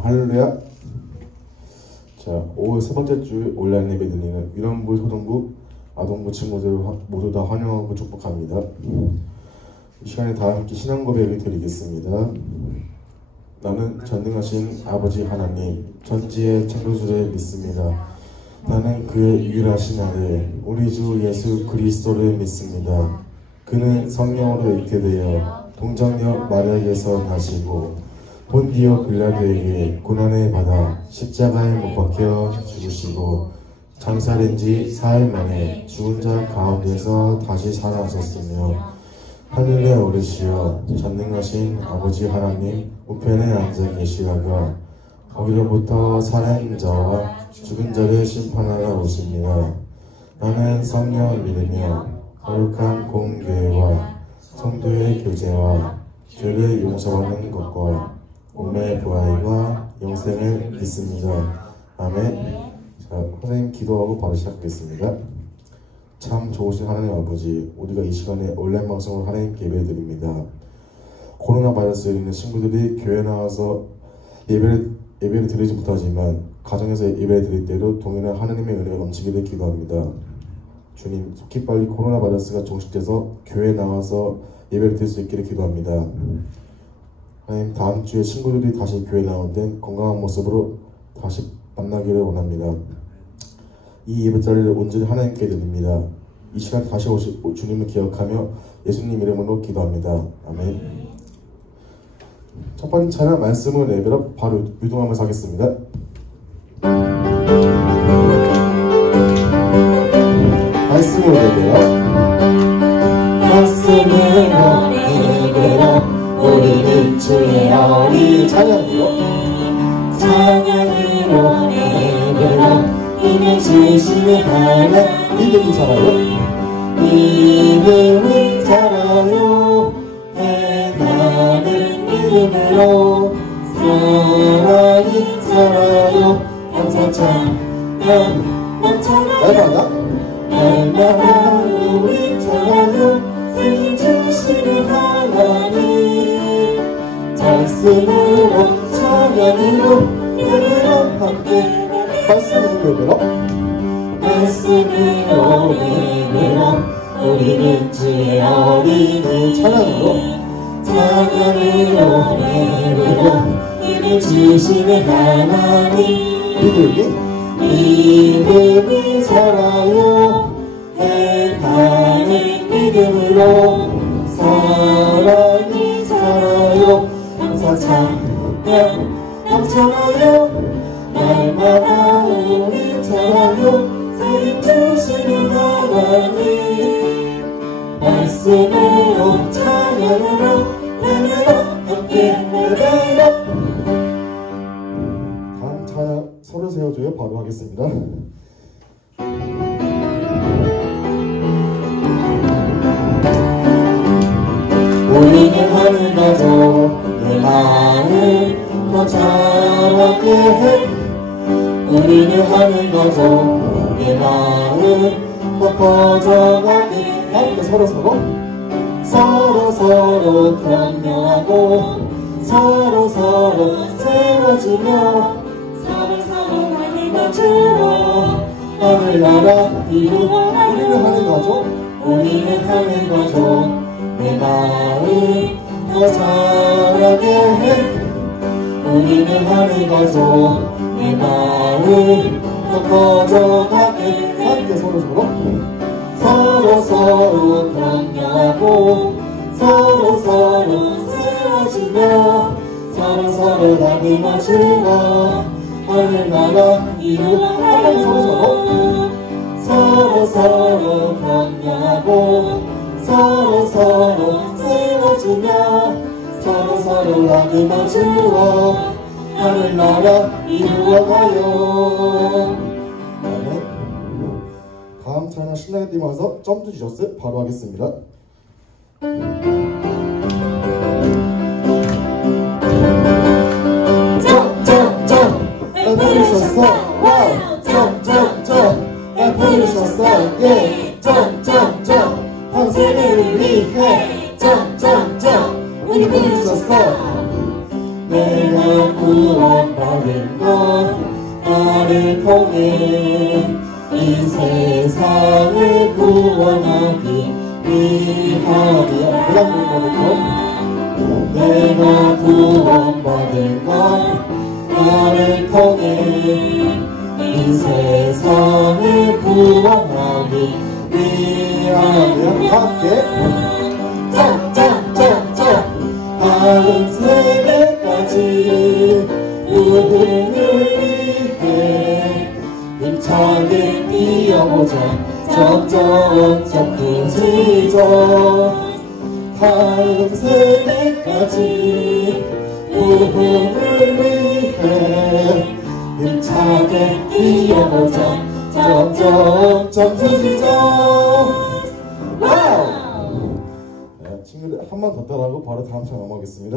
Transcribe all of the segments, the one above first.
할렐루야. 자, 5월 세 번째 주 온라인 예배 드리는 위안부, 소동부, 아동부 친구들 모두 다 환영하고 축복합니다. 이 시간에 다 함께 신앙 고백을 드리겠습니다. 나는 전능하신 아버지 하나님, 전지의 창조주를 믿습니다. 나는 그의 유일하신 아들, 우리 주 예수 그리스도를 믿습니다. 그는 성령으로 잉태되어 동정녀 마리아에게서 나시고 본디오 빌라도에게 고난을 받아 십자가에 못 박혀 죽으시고 장사된 지 사흘 만에 죽은 자 가운데서 다시 살아나셨으며 하늘에 오르시어 전능하신 아버지 하나님 우편에 앉아 계시다가 거기로부터 살아있는 자와 죽은 자를 심판하러 오십니다. 나는 성령을 믿으며 거룩한 공교회와 성도의 교제와 죄를 용서하는 것과 몸의 부활과 영생을 믿습니다. 아멘. 자, 선생님 기도하고 바로 시작하겠습니다. 참 좋으신 하나님 아버지, 우리가 이 시간에 온라인 방송을 하나님께 예배드립니다. 코로나 바이러스에 있는 친구들이 교회 나와서 예배를 드리지 못하지만 가정에서 예배를 드릴 때도 동일한 하나님의 은혜가 넘치기를 기도합니다. 주님, 속히 빨리 코로나 바이러스가 종식돼서 교회에 나와서 예배를 드릴 수 있기를 기도합니다. 하나님, 다음 주에 친구들이 다시 교회 나올 땐 건강한 모습으로 다시 만나기를 원합니다. 이 예배 자리를 온전히 하나님께 드립니다. 이 시간 다시 오실 주님을 기억하며 예수님 이름으로 기도합니다. 아멘. 첫 번째 찬양 말씀을 예배로 바로 유동하면서 하겠습니다. 말씀으로 예배요. 말씀으로 예배로 우리는 주의 어린 찬양으로 예배로 힘을 주시는 하나님 믿음이 자라요. 믿음이 자라요. 행하는 믿음으로 사랑이 자라요. 항상 찬양 넘쳐나요. 날마다 우리 자라요. 생일 주시는 하나님 말씀으로 찬양으로 예배로 함께 말씀으로 예배로 우리는 주의 어린이 찬양으로 예배로 힘을 주시는 하나님 믿음이 자라요. 행하는 믿음으로 사랑이 자라요. 항상 찬양 넘쳐나요. 날마다 우리 자라요. 생일 주시는 하나님 말씀으로 찬양으로 예배로 함께 예배로. 다음 찬양 서로 세워줘요. 바로 하겠습니다. 우리는 하늘 가족 내 마음을 더 자라게 해. 우리는 하늘 가족 내 마음을 더 커져가게 해. 함께 서로 격려하고 서로 세워주며 서로 많이 주어 하늘나라 이루어. 우리는 하늘 가족 우리는 하늘 가족 내 마음 더 자라게 해. 우리는 하늘 가족 내 마음 더 커져가게 해. 함께 서로 격려하고 서로 세워주며 서로 다듬어 주어 하늘나라 이루어. 서로 격려하고 서로 세워주며 서로 다듬어 주어 하늘나라 이루어가요. 아멘. 다음 찬양 신나게 뛰면서 점프 지저스 바로 하겠습니다. 날 부르셨어. 와우. 날 부르셨어. 예. 평생을 위해. 우리 부르셨어. 내가 구원 구원받은 것 나를 통해 이 세상을 구원하기 위함이야. 내가 구원받은 것 나를 통해 이 세상을 구원하기 위함이야. 함께 짝짝짝짝 다른 세대까지 그분을 위해 힘차게 뛰어보자. 점점점 크지죠. 다른 세대까지 그분을 위해 힘차게 뛰어보자. 점점점 크지죠. 와우! 네, 친구들 한 번 더 따라하고 바로 다음 차 넘어가겠습니다.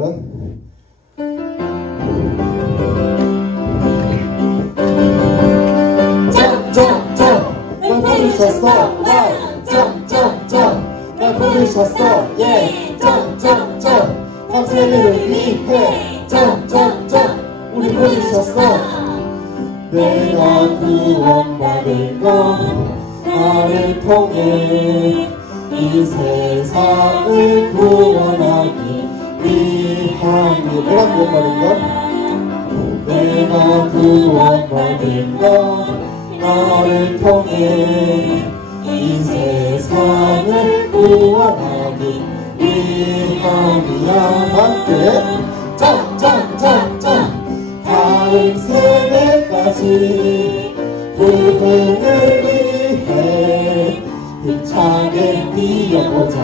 날 부르셨어. 와우! 날 부르셨어. 예! 한 세대를 위해 우리 부르셨어. 내가 구원받을 것 나를 통해 이 세상을 구원하기 위함이. 내가 구원받은 것 나를 통해 이 세상을 구원하기 위함이야. 함께 짝짝짝짝 다른 세대까지 그분을 위해 힘차게 뛰어보자.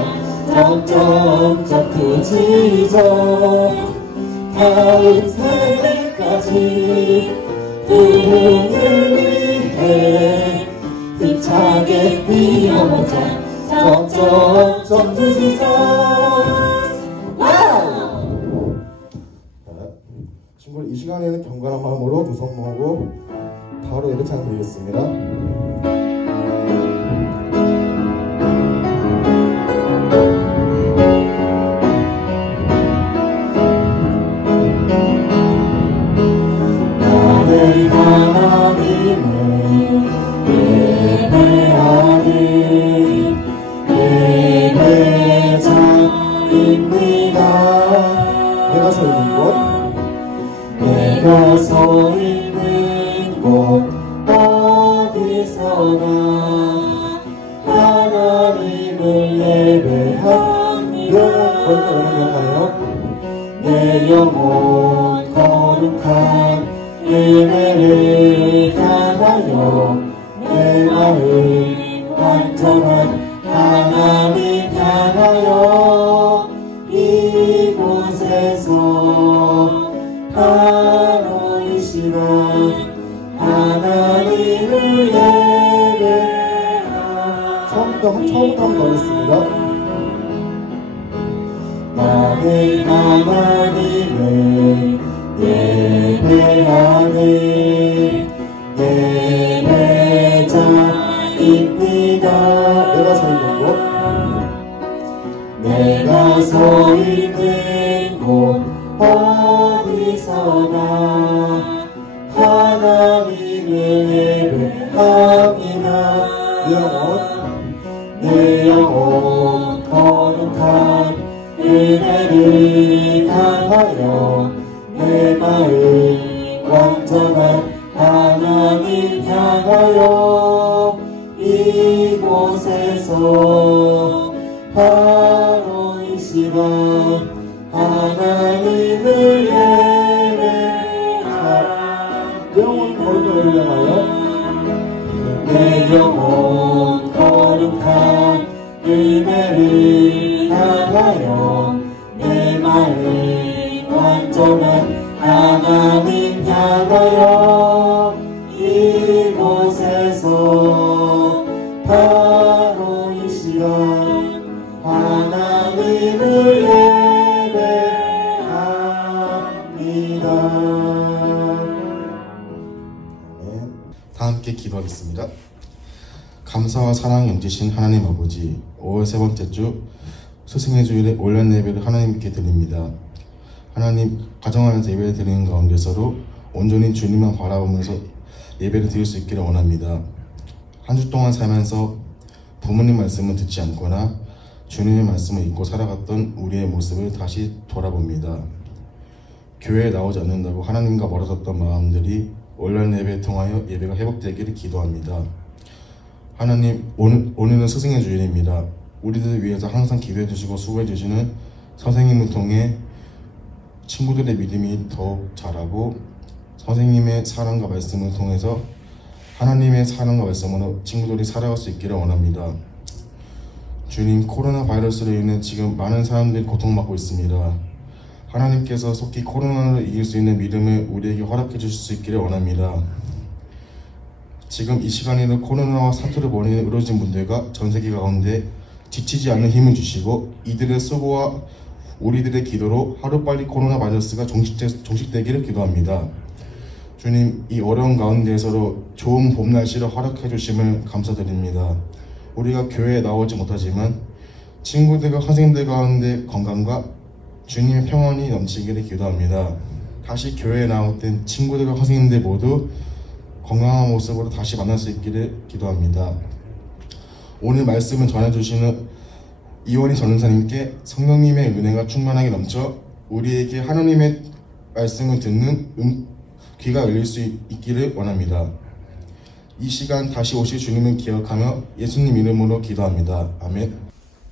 점점점 크지죠. 다른 세대까지 그분을 위해 힘차게 뛰어보자. 점점점 크지죠. 와우! 친구들 이 시간에는 경건한 마음으로 두 손 모으고 바로 예배 찬양 드리겠습니다. 나를 하나님을 예배하니 예배자입니다. 내가 서 있는 곳 내가 서 있는 곳 어디서나 하나님을 예배하며 내 영혼 거룩한 은혜를 향하여 내 마음 완전한 하나님 향하여 이곳에서 바로 이 시간 하나님을 예배하라. 처음부터 한번 가겠습니다. 나는 하나님을 예배하니 예배자입니다. 내가 서 있는 곳 어디서나 하나님을 예배합니다. 내 영혼 거룩한 은혜를 향하여 내 마음 완전한 하나님 향하여 이곳에서 바로 이 시간 하나님을 예배하라. 내 영혼 거룩한 향하여 내 영혼 거룩한 은혜를 향하여 내 마음 완전한 하나님 향하여 이곳에서 바로 이 시간 하나님을 예배합니다. 다 함께 기도하겠습니다. 감사와 사랑이 넘치신 하나님 아버지, 5월 세 번째 주 스승의 주일에 온라인 예배를 하나님께 드립니다. 하나님, 가정 안에서 예배를 드리는 가운데서도 온전히 주님만 바라보면서 예배를 드릴 수 있기를 원합니다. 한 주 동안 살면서 부모님 말씀을 듣지 않거나 주님의 말씀을 잊고 살아갔던 우리의 모습을 다시 돌아봅니다. 교회에 나오지 않는다고 하나님과 멀어졌던 마음들이 온라인 예배를 통하여 예배가 회복되기를 기도합니다. 하나님, 오늘은 스승의 주일입니다. 우리들을 위해서 항상 기도해 주시고 수고해 주시는 선생님을 통해 친구들의 믿음이 더욱 자라고 선생님의 사랑과 말씀을 통해서 하나님의 사랑과 말씀으로 친구들이 살아갈 수 있기를 원합니다. 주님, 코로나 바이러스로 인해 지금 많은 사람들이 고통받고 있습니다. 하나님께서 속히 코로나를 이길 수 있는 믿음을 우리에게 허락해 주실 수 있기를 원합니다. 지금 이 시간에는 코로나와 사투를 벌이는 의료진 분들과 전 세계 가운데 지치지 않는 힘을 주시고 이들의 수고와 우리들의 기도로 하루빨리 코로나 바이러스가 종식되기를 기도합니다. 주님, 이 어려운 가운데에서도 좋은 봄 날씨를 허락해 주심을 감사드립니다. 우리가 교회에 나오지 못하지만 친구들과 선생님들 가운데 건강과 주님의 평안이 넘치기를 기도합니다. 다시 교회에 나올 땐 친구들과 선생님들 모두 건강한 모습으로 다시 만날 수 있기를 기도합니다. 오늘 말씀을 전해주시는 이원희 전도사님께 성령님의 은혜가 충만하게 넘쳐 우리에게 하나님의 말씀을 듣는 귀가 열릴 수 있기를 원합니다. 이 시간 다시 오실 주님을 기억하며 예수님 이름으로 기도합니다. 아멘.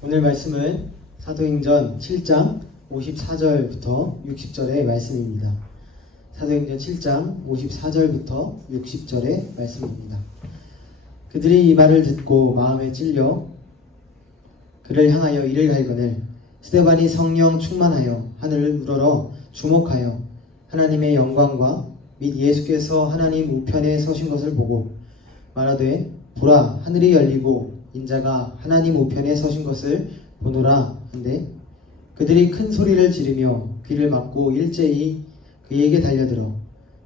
오늘 말씀은 사도행전 7장 54절부터 60절의 말씀입니다. 사도행전 7장 54절부터 60절의 말씀입니다. 그들이 이 말을 듣고 마음에 찔려 그를 향하여 이를 갈거늘 스데반이 성령 충만하여 하늘을 우러러 주목하여 하나님의 영광과 및 예수께서 하나님 우편에 서신 것을 보고 말하되 보라 하늘이 열리고 인자가 하나님 우편에 서신 것을 보노라 한데 그들이 큰 소리를 지르며 귀를 막고 일제히 그에게 달려들어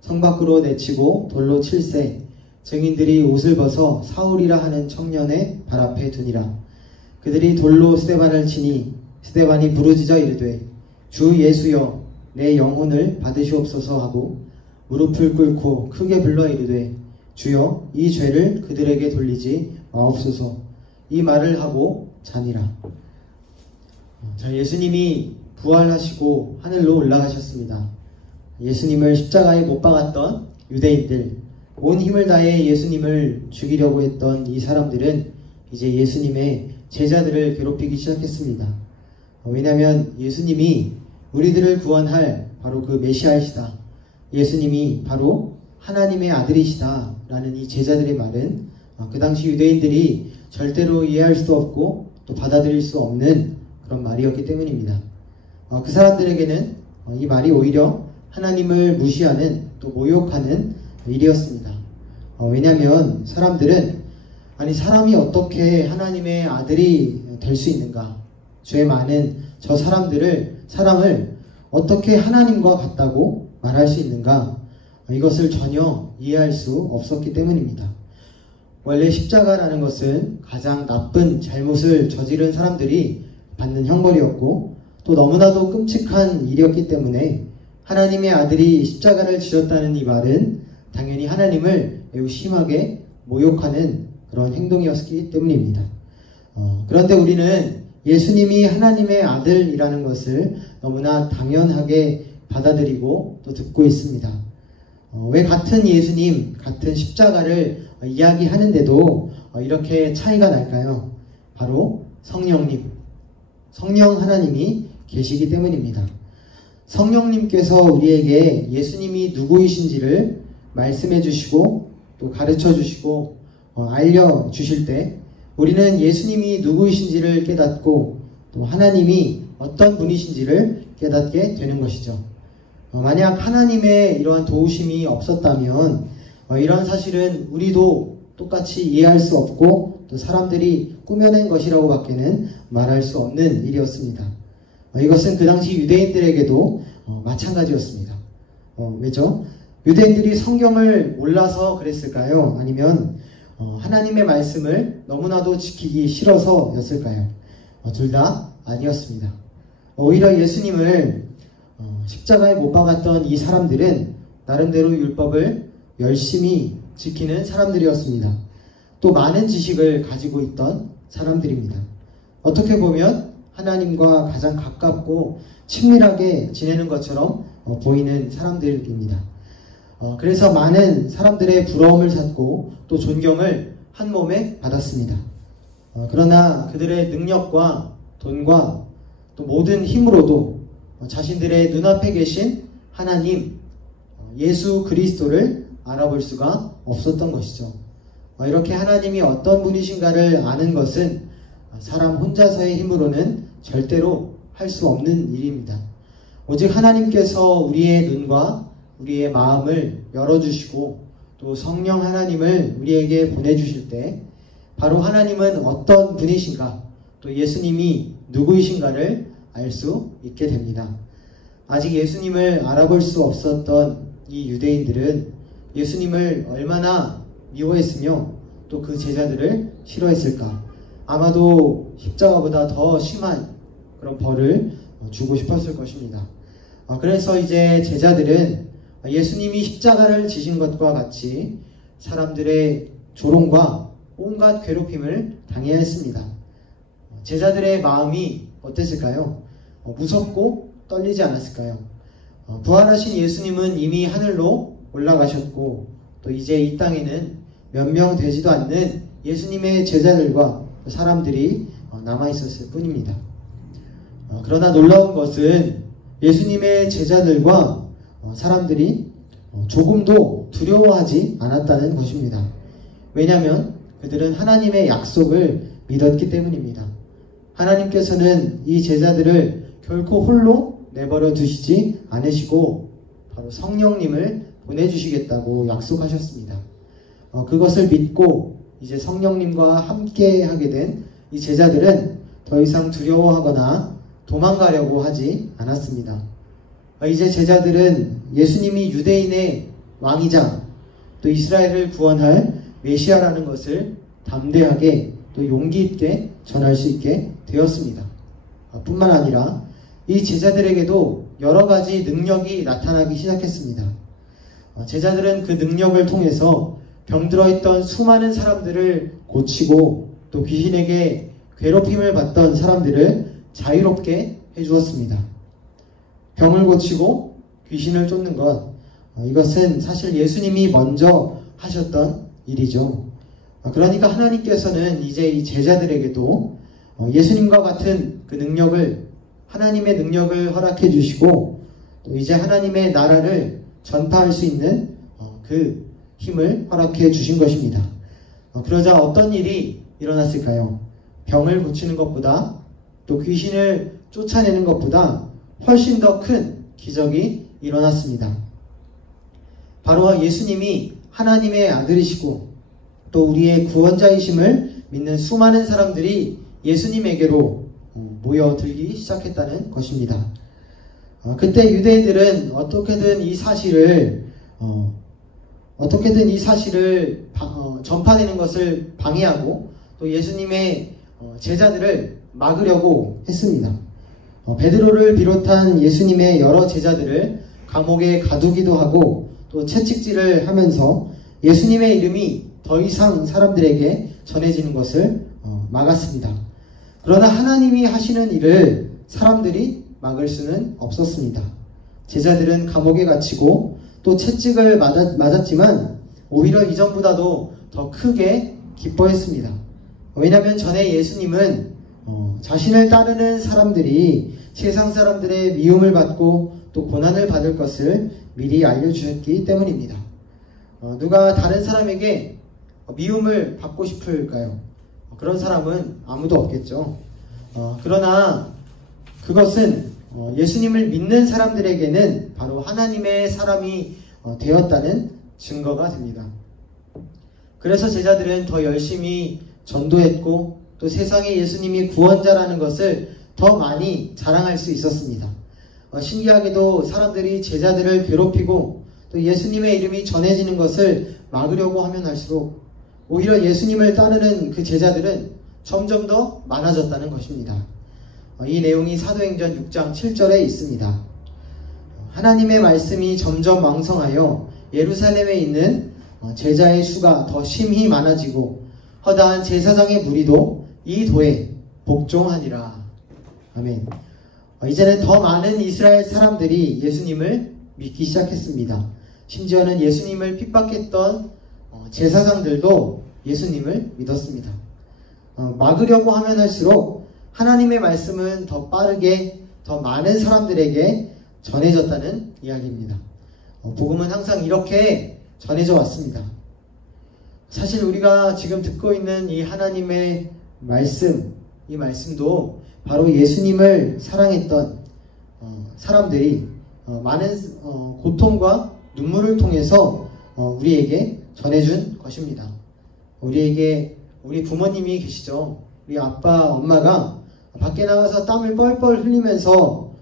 성 밖으로 내치고 돌로 칠세 증인들이 옷을 벗어 사울이라 하는 청년의 발 앞에 두니라. 그들이 돌로 스데반을 치니 스데반이 부르짖어 이르되 주 예수여 내 영혼을 받으시옵소서 하고 무릎을 꿇고 크게 불러 이르되 주여 이 죄를 그들에게 돌리지 마옵소서. 이 말을 하고 자니라. 자, 예수님이 부활하시고 하늘로 올라가셨습니다. 예수님을 십자가에 못 박았던 유대인들, 온 힘을 다해 예수님을 죽이려고 했던 이 사람들은 이제 예수님의 제자들을 괴롭히기 시작했습니다. 왜냐하면 예수님이 우리들을 구원할 바로 그 메시아이시다, 예수님이 바로 하나님의 아들이시다 라는 이 제자들의 말은 그 당시 유대인들이 절대로 이해할 수도 없고 또 받아들일 수 없는 그런 말이었기 때문입니다. 그 사람들에게는 이 말이 오히려 하나님을 무시하는 또 모욕하는 일이었습니다. 왜냐하면 사람들은 아니 사람이 어떻게 하나님의 아들이 될 수 있는가, 죄 많은 저 사람을 어떻게 하나님과 같다고 말할 수 있는가, 이것을 전혀 이해할 수 없었기 때문입니다. 원래 십자가라는 것은 가장 나쁜 잘못을 저지른 사람들이 받는 형벌이었고 또 너무나도 끔찍한 일이었기 때문에 하나님의 아들이 십자가를 지셨다는 이 말은 당연히 하나님을 매우 심하게 모욕하는 그런 행동이었기 때문입니다. 그런데 우리는 예수님이 하나님의 아들이라는 것을 너무나 당연하게 받아들이고 또 듣고 있습니다. 왜 같은 예수님, 같은 십자가를 이야기하는데도 이렇게 차이가 날까요? 바로 성령님, 성령 하나님이 계시기 때문입니다. 성령님께서 우리에게 예수님이 누구이신지를 말씀해 주시고 또 가르쳐 주시고 알려주실 때 우리는 예수님이 누구이신지를 깨닫고 또 하나님이 어떤 분이신지를 깨닫게 되는 것이죠. 만약 하나님의 이러한 도우심이 없었다면 이런 사실은 우리도 똑같이 이해할 수 없고 또 사람들이 꾸며낸 것이라고 밖에는 말할 수 없는 일이었습니다. 이것은 그 당시 유대인들에게도 마찬가지였습니다. 왜죠? 유대인들이 성경을 몰라서 그랬을까요? 아니면 하나님의 말씀을 너무나도 지키기 싫어서였을까요? 둘 다 아니었습니다. 오히려 예수님을 십자가에 못 박았던 이 사람들은 나름대로 율법을 열심히 지키는 사람들이었습니다. 또 많은 지식을 가지고 있던 사람들입니다. 어떻게 보면 하나님과 가장 가깝고 친밀하게 지내는 것처럼 보이는 사람들입니다. 그래서 많은 사람들의 부러움을 샀고 또 존경을 한 몸에 받았습니다. 그러나 그들의 능력과 돈과 또 모든 힘으로도 자신들의 눈앞에 계신 하나님, 예수 그리스도를 알아볼 수가 없었던 것이죠. 이렇게 하나님이 어떤 분이신가를 아는 것은 사람 혼자서의 힘으로는 절대로 할 수 없는 일입니다. 오직 하나님께서 우리의 눈과 우리의 마음을 열어주시고 또 성령 하나님을 우리에게 보내주실 때 바로 하나님은 어떤 분이신가 또 예수님이 누구이신가를 알 수 있게 됩니다. 아직 예수님을 알아볼 수 없었던 이 유대인들은 예수님을 얼마나 미워했으며 또 그 제자들을 싫어했을까. 아마도 십자가보다 더 심한 그런 벌을 주고 싶었을 것입니다. 그래서 이제 제자들은 예수님이 십자가를 지신 것과 같이 사람들의 조롱과 온갖 괴롭힘을 당해야 했습니다. 제자들의 마음이 어땠을까요? 무섭고 떨리지 않았을까요? 부활하신 예수님은 이미 하늘로 올라가셨고 또 이제 이 땅에는 몇 명 되지도 않는 예수님의 제자들과 사람들이 남아있었을 뿐입니다. 그러나 놀라운 것은 예수님의 제자들과 사람들이 조금도 두려워하지 않았다는 것입니다. 왜냐하면 그들은 하나님의 약속을 믿었기 때문입니다. 하나님께서는 이 제자들을 결코 홀로 내버려 두시지 않으시고 바로 성령님을 보내주시겠다고 약속하셨습니다. 그것을 믿고 이제 성령님과 함께 하게 된 이 제자들은 더 이상 두려워하거나 도망가려고 하지 않았습니다. 이제 제자들은 예수님이 유대인의 왕이자 또 이스라엘을 구원할 메시아라는 것을 담대하게 또 용기 있게 전할 수 있게 되었습니다. 뿐만 아니라 이 제자들에게도 여러 가지 능력이 나타나기 시작했습니다. 제자들은 그 능력을 통해서 병들어 있던 수많은 사람들을 고치고 또 귀신에게 괴롭힘을 받던 사람들을 자유롭게 해주었습니다. 병을 고치고 귀신을 쫓는 것, 이것은 사실 예수님이 먼저 하셨던 일이죠. 그러니까 하나님께서는 이제 이 제자들에게도 예수님과 같은 그 능력을, 하나님의 능력을 허락해 주시고 또 이제 하나님의 나라를 전파할 수 있는 그 힘을 허락해 주신 것입니다. 그러자 어떤 일이 일어났을까요? 병을 고치는 것보다 또 귀신을 쫓아내는 것보다 훨씬 더 큰 기적이 일어났습니다. 바로 예수님이 하나님의 아들이시고 또 우리의 구원자이심을 믿는 수많은 사람들이 예수님에게로 모여들기 시작했다는 것입니다. 그때 유대인들은 어떻게든 이 사실을 전파되는 것을 방해하고 또 예수님의 제자들을 막으려고 했습니다. 베드로를 비롯한 예수님의 여러 제자들을 감옥에 가두기도 하고 또 채찍질을 하면서 예수님의 이름이 더 이상 사람들에게 전해지는 것을 막았습니다. 그러나 하나님이 하시는 일을 사람들이 막을 수는 없었습니다. 제자들은 감옥에 갇히고 또 채찍을 맞았지만 오히려 이전보다도 더 크게 기뻐했습니다. 왜냐하면 전에 예수님은 자신을 따르는 사람들이 세상 사람들의 미움을 받고 또 고난을 받을 것을 미리 알려주셨기 때문입니다. 누가 다른 사람에게 미움을 받고 싶을까요? 그런 사람은 아무도 없겠죠. 그러나 그것은 예수님을 믿는 사람들에게는 바로 하나님의 사람이 되었다는 증거가 됩니다. 그래서 제자들은 더 열심히 전도했고 또 세상에 예수님이 구원자라는 것을 더 많이 자랑할 수 있었습니다. 신기하게도 사람들이 제자들을 괴롭히고 또 예수님의 이름이 전해지는 것을 막으려고 하면 할수록 오히려 예수님을 따르는 그 제자들은 점점 더 많아졌다는 것입니다. 이 내용이 사도행전 6장 7절에 있습니다. 하나님의 말씀이 점점 왕성하여 예루살렘에 있는 제자의 수가 더 심히 많아지고 허다한 제사장의 무리도 이 도에 복종하니라. 아멘. 이제는 더 많은 이스라엘 사람들이 예수님을 믿기 시작했습니다. 심지어는 예수님을 핍박했던 제사장들도 예수님을 믿었습니다. 막으려고 하면 할수록 하나님의 말씀은 더 빠르게 더 많은 사람들에게 전해졌다는 이야기입니다. 복음은 항상 이렇게 전해져 왔습니다. 사실 우리가 지금 듣고 있는 이 하나님의 말씀, 이 말씀도 바로 예수님을 사랑했던 사람들이 많은 고통과 눈물을 통해서 우리에게 전해준 것입니다. 우리에게 우리 부모님이 계시죠. 우리 아빠, 엄마가 밖에 나가서 땀을 뻘뻘 흘리면서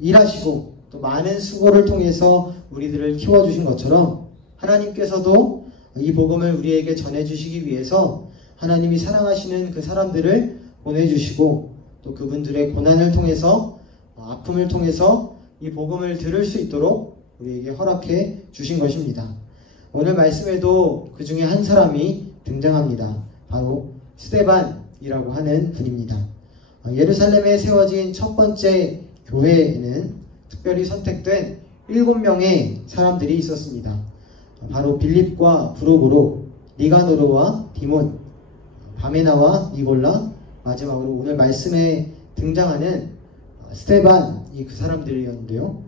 일하시고 또 많은 수고를 통해서 우리들을 키워주신 것처럼 하나님께서도 이 복음을 우리에게 전해주시기 위해서 하나님이 사랑하시는 그 사람들을 보내주시고 또 그분들의 고난을 통해서 아픔을 통해서 이 복음을 들을 수 있도록 우리에게 허락해 주신 것입니다. 오늘 말씀에도 그 중에 한 사람이 등장합니다. 바로 스데반이라고 하는 분입니다. 예루살렘에 세워진 첫 번째 교회에는 특별히 선택된 7명의 사람들이 있었습니다. 바로 빌립과 브로고로, 니가노르와 디몬, 바메나와 니골라, 마지막으로 오늘 말씀에 등장하는 스데반이 그 사람들이었는데요.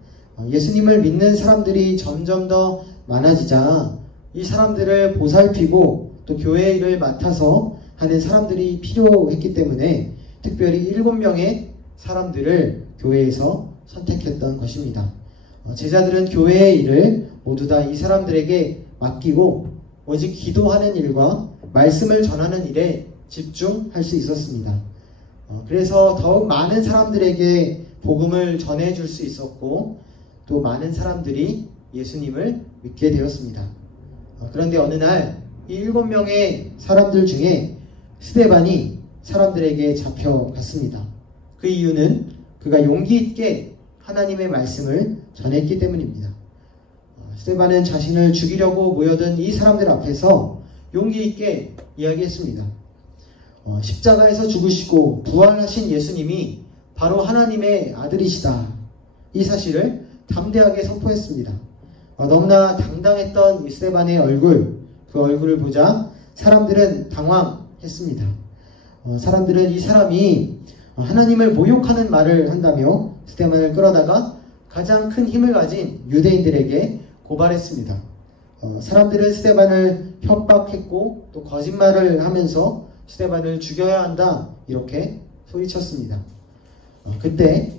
예수님을 믿는 사람들이 점점 더 많아지자 이 사람들을 보살피고 또 교회 일을 맡아서 하는 사람들이 필요했기 때문에 특별히 7명의 사람들을 교회에서 선택했던 것입니다. 제자들은 교회의 일을 모두 다 이 사람들에게 맡기고 오직 기도하는 일과 말씀을 전하는 일에 집중할 수 있었습니다. 그래서 더욱 많은 사람들에게 복음을 전해줄 수 있었고 또 많은 사람들이 예수님을 믿게 되었습니다. 그런데 어느 날 이 7명의 사람들 중에 스데반이 사람들에게 잡혀갔습니다. 그 이유는 그가 용기 있게 하나님의 말씀을 전했기 때문입니다. 스데반은 자신을 죽이려고 모여든 이 사람들 앞에서 용기 있게 이야기했습니다. 십자가에서 죽으시고 부활하신 예수님이 바로 하나님의 아들이시다. 이 사실을 담대하게 선포했습니다. 너무나 당당했던 이 스데반의 얼굴, 그 얼굴을 보자 사람들은 당황했습니다. 사람들은 이 사람이 하나님을 모욕하는 말을 한다며 스데반을 끌어다가 가장 큰 힘을 가진 유대인들에게 고발했습니다. 사람들은 스데반을 협박했고 또 거짓말을 하면서 스데반을 죽여야 한다 이렇게 소리쳤습니다. 그때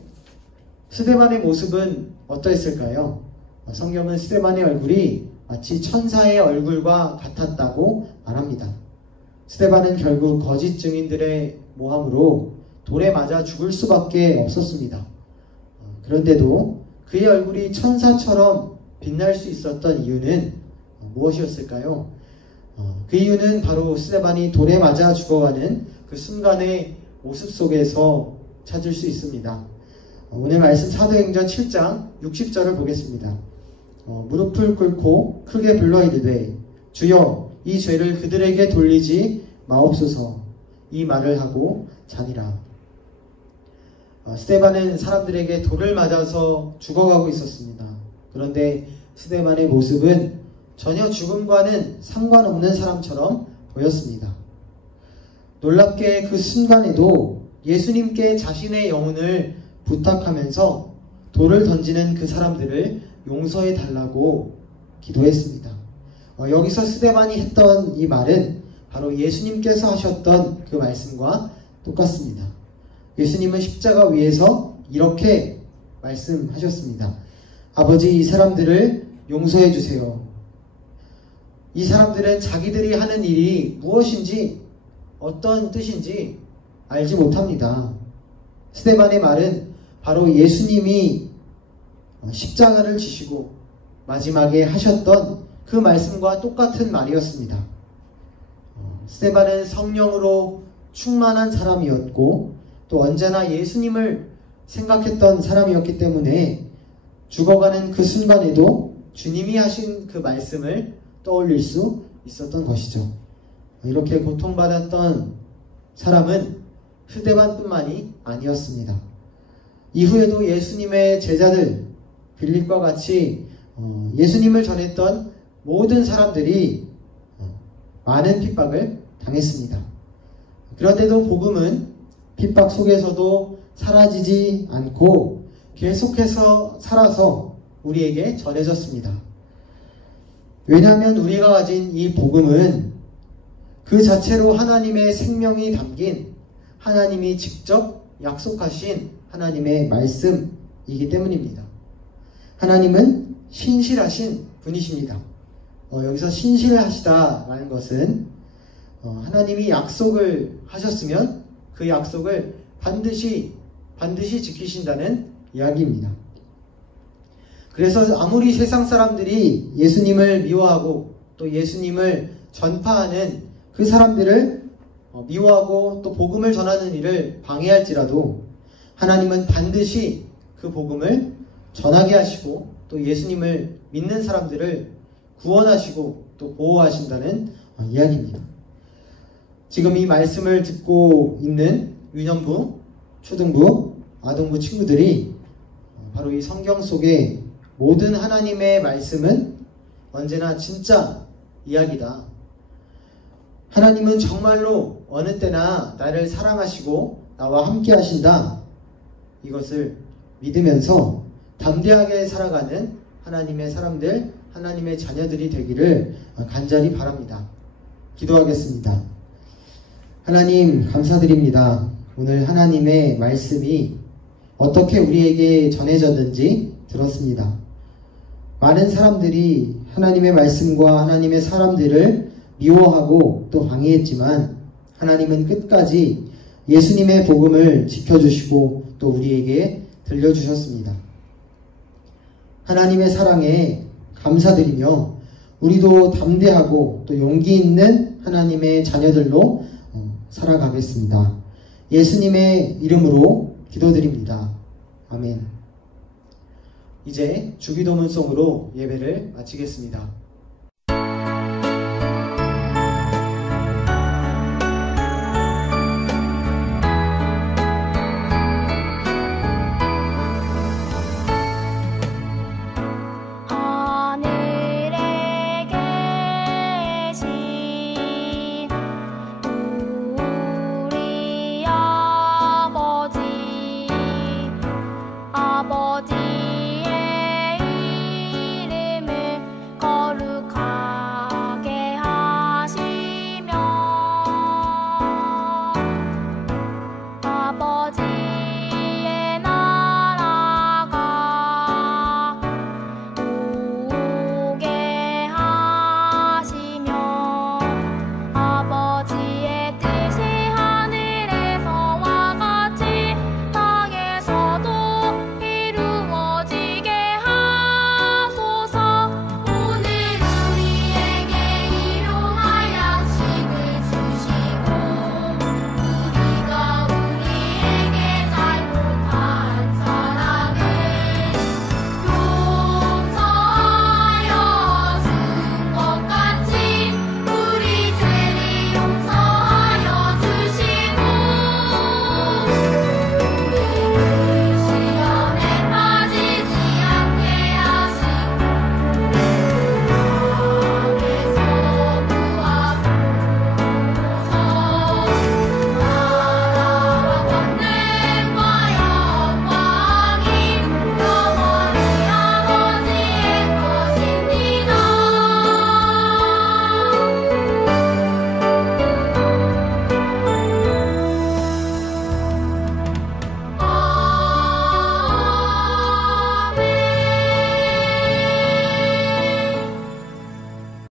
스데반의 모습은 어떠했을까요? 성경은 스데반의 얼굴이 마치 천사의 얼굴과 같았다고 말합니다. 스데반은 결국 거짓 증인들의 모함으로 돌에 맞아 죽을 수밖에 없었습니다. 그런데도 그의 얼굴이 천사처럼 빛날 수 있었던 이유는 무엇이었을까요? 그 이유는 바로 스데반이 돌에 맞아 죽어가는 그 순간의 모습 속에서 찾을 수 있습니다. 오늘 말씀 사도행전 7장 60절을 보겠습니다. 무릎을 꿇고 크게 불러 이르되 주여 이 죄를 그들에게 돌리지 마옵소서 이 말을 하고 자니라. 스데반은 사람들에게 돌을 맞아서 죽어가고 있었습니다. 그런데 스데반의 모습은 전혀 죽음과는 상관없는 사람처럼 보였습니다. 놀랍게 그 순간에도 예수님께 자신의 영혼을 부탁하면서 돌을 던지는 그 사람들을 용서해 달라고 기도했습니다. 여기서 스데반이 했던 이 말은 바로 예수님께서 하셨던 그 말씀과 똑같습니다. 예수님은 십자가 위에서 이렇게 말씀하셨습니다. 아버지, 이 사람들을 용서해 주세요. 이 사람들은 자기들이 하는 일이 무엇인지 어떤 뜻인지 알지 못합니다. 스데반의 말은 바로 예수님이 십자가를 지시고 마지막에 하셨던 그 말씀과 똑같은 말이었습니다. 스데반은 성령으로 충만한 사람이었고 또 언제나 예수님을 생각했던 사람이었기 때문에 죽어가는 그 순간에도 주님이 하신 그 말씀을 떠올릴 수 있었던 것이죠. 이렇게 고통받았던 사람은 스데반뿐만이 아니었습니다. 이후에도 예수님의 제자들 빌립과 같이 예수님을 전했던 모든 사람들이 많은 핍박을 당했습니다. 그런데도 복음은 핍박 속에서도 사라지지 않고 계속해서 살아서 우리에게 전해졌습니다. 왜냐하면 우리가 가진 이 복음은 그 자체로 하나님의 생명이 담긴 하나님이 직접 약속하신 하나님의 말씀이기 때문입니다. 하나님은 신실하신 분이십니다. 여기서 신실하시다라는 것은 하나님이 약속을 하셨으면 그 약속을 반드시 지키신다는 이야기입니다. 그래서 아무리 세상 사람들이 예수님을 미워하고 또 예수님을 전파하는 그 사람들을 미워하고 또 복음을 전하는 일을 방해할지라도 하나님은 반드시 그 복음을 전하게 하시고 또 예수님을 믿는 사람들을 구원하시고 또 보호하신다는 이야기입니다. 지금 이 말씀을 듣고 있는 유년부, 초등부, 아동부 친구들이 바로 이 성경 속에 모든 하나님의 말씀은 언제나 진짜 이야기다. 하나님은 정말로 어느 때나 나를 사랑하시고 나와 함께 하신다. 이것을 믿으면서 담대하게 살아가는 하나님의 사람들, 하나님의 자녀들이 되기를 간절히 바랍니다. 기도하겠습니다. 하나님 감사드립니다. 오늘 하나님의 말씀이 어떻게 우리에게 전해졌는지 들었습니다. 많은 사람들이 하나님의 말씀과 하나님의 사람들을 미워하고 또 방해했지만 하나님은 끝까지 예수님의 복음을 지켜주시고 또 우리에게 들려주셨습니다. 하나님의 사랑에 감사드리며 우리도 담대하고 또 용기 있는 하나님의 자녀들로 살아가겠습니다. 예수님의 이름으로 기도드립니다. 아멘. 이제 주기도문송으로 예배를 마치겠습니다.